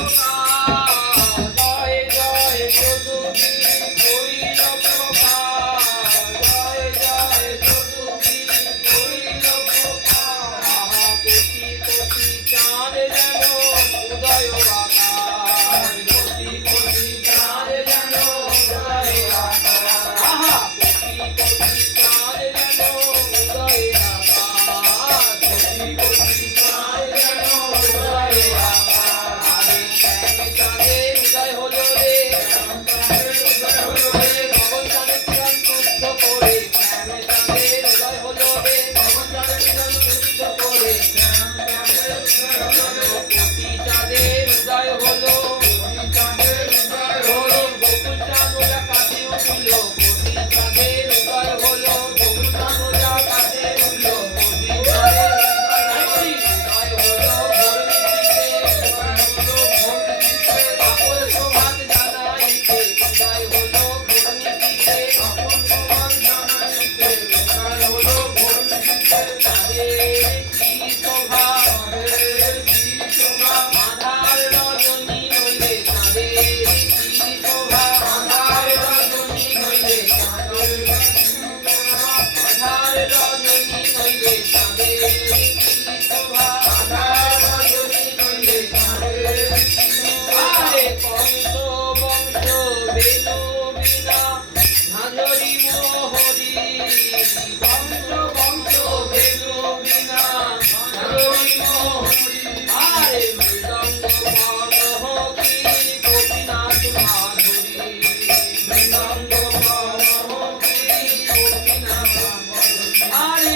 Yeah. মাধুরী আরে